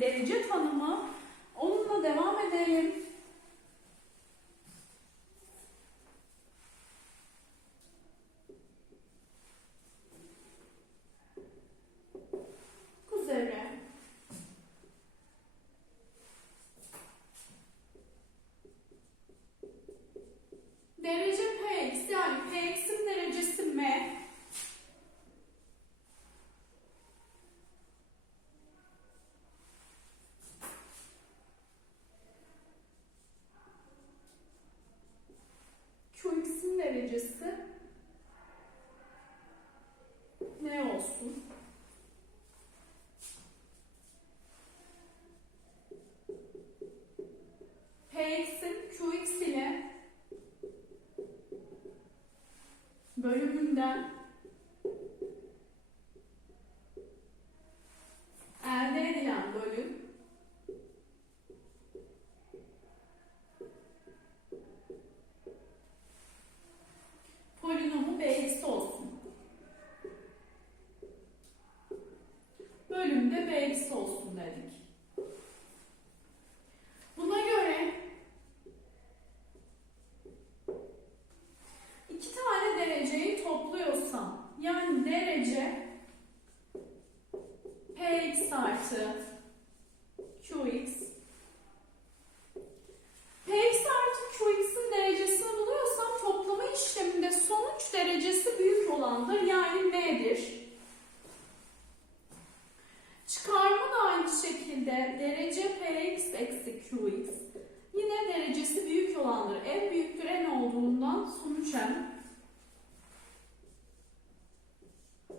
derece tanımı. Onunla devam edelim. Kuzeyre. Derece Px yani Px'in derecesi M. Qx'in derecesi ne olsun? Px'in Qx ile bölümünden px artı qx px artı qx'in derecesini buluyorsam toplama işleminde sonuç derecesi büyük olandır yani n'dir. Çıkarma da aynı şekilde derece px eksi qx yine derecesi büyük olandır. En büyüktür n olduğundan sonuç n.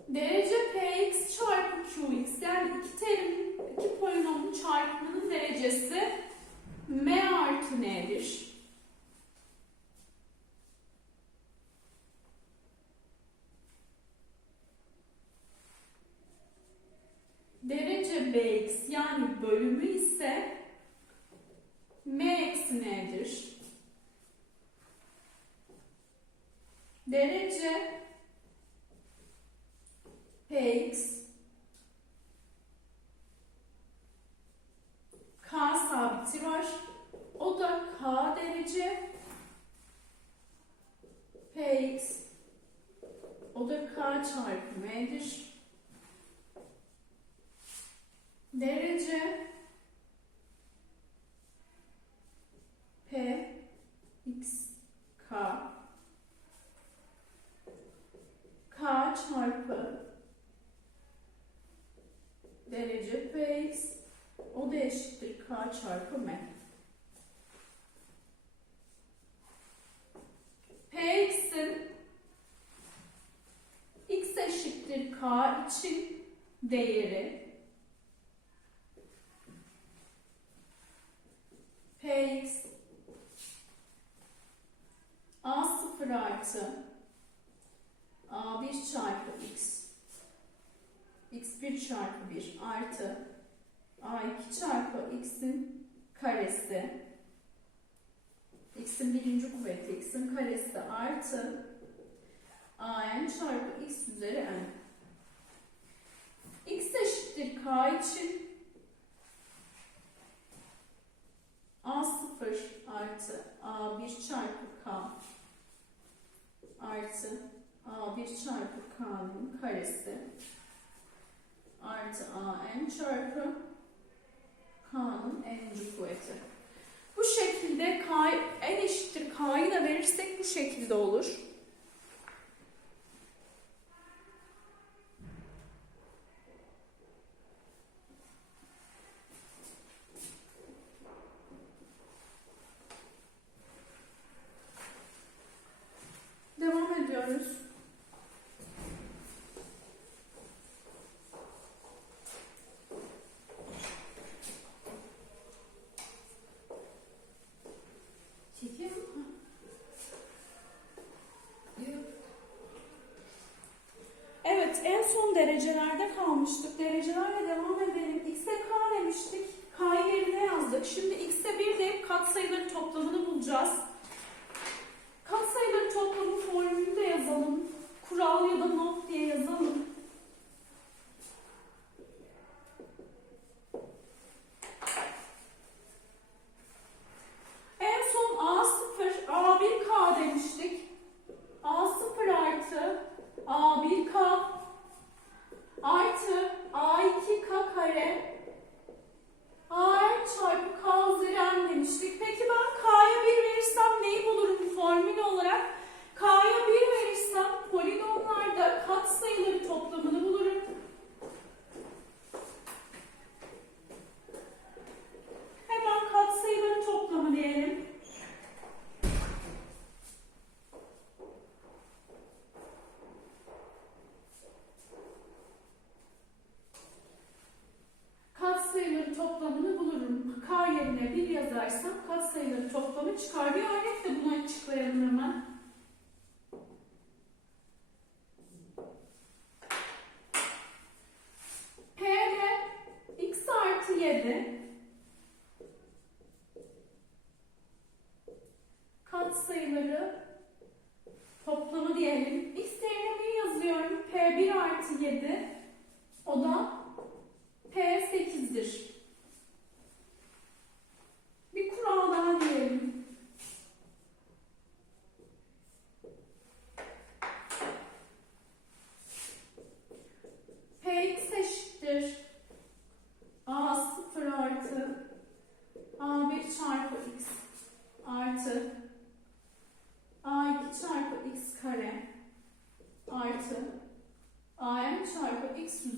Derece px çarpı qx yani iki terim, iki polinomun çarpımının derecesi m artı n'dir. Derece bx yani bölümü ise m eksi n'dir. Derece px k sabiti var. O da k derece px o da k çarpı m'dir. Derece p x k k çarpı derece px o da eşittir k çarpı m. px'in x eşittir k için değeri px a0 artı a1 çarpı x. X1 çarpı 1 artı a2 çarpı x'in karesi. X'in birinci kuvveti x'in karesi artı an çarpı x üzeri n k için a0 artı a1 çarpı k artı a1 çarpı k'nın karesi artı an çarpı k'nın n'inci kuvveti. Bu şekilde k n eşittir k'yı da verirsek bu şekilde olur. Devam ediyoruz. Çekiyor mu? Evet, en son derecelerde kalmıştık. Derecelerle devam edelim. X'e K demiştik. K'yı yerine yazdık. Şimdi X'e bir de katsayıların toplamını bulacağız. Katsayıların toplamı formülünü de yazalım. Kural ya da not diye yazalım. 17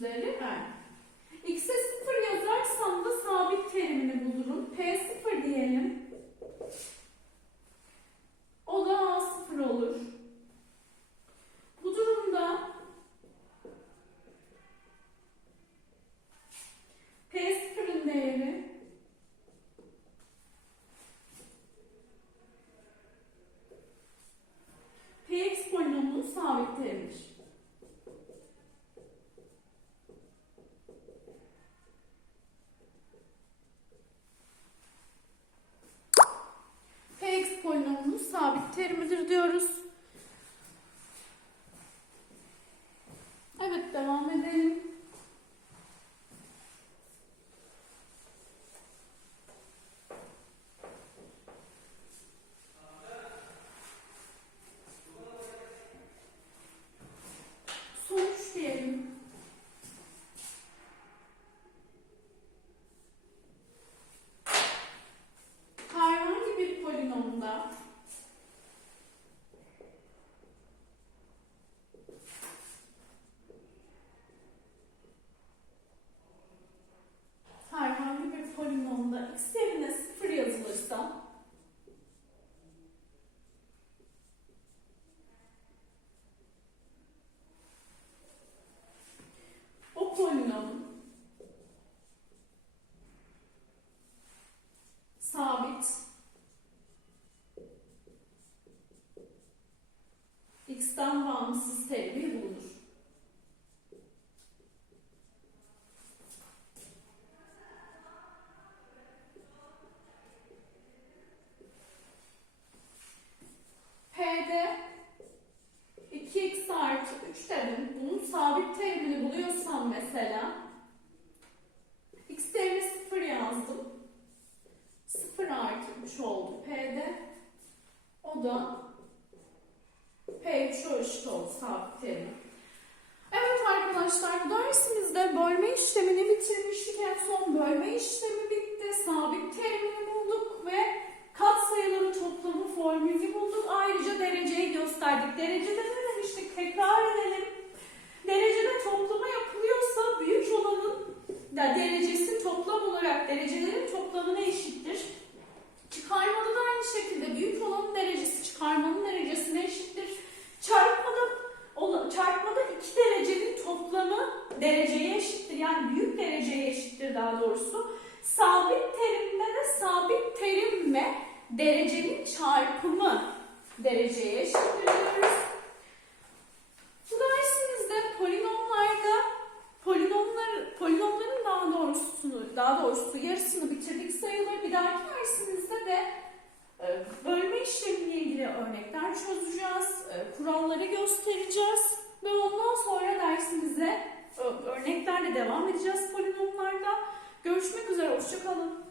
Zelle diyoruz. O da P3 eşit oldu sabit terimi. Evet arkadaşlar dersimizde bölme işlemini bitirmiştik. En son bölme işlemi bitti. Sabit terimini bulduk ve katsayıların toplamı formülünü bulduk. Ayrıca dereceyi gösterdik. Derecede ne demiştik? Tekrar edelim. Derecede toplama yapılıyorsa büyük olanın ya derecesi toplam olarak derecelerin toplamına eşittir. Çıkarmada da aynı şekilde büyük olanın derecesi çıkarmanın derecesine eşittir. Çarpmada ola- çarpmada iki derecenin toplamı dereceye eşittir. Yani büyük dereceye eşittir daha doğrusu. Sabit terimde de sabit terim ve derecenin çarpımı dereceye eşittir diyoruz. Bu dersimizde polinomlarda polinomlar polinomların daha doğrusunu daha doğrusu yarısını bitirdik sayılır. Bir dahaki dersimizde de e, bölme işlemiyle ilgili örnekler çözeceğiz, e, kuralları göstereceğiz ve ondan sonra dersimize örneklerle devam edeceğiz polinomlarda. Görüşmek üzere, hoşçakalın.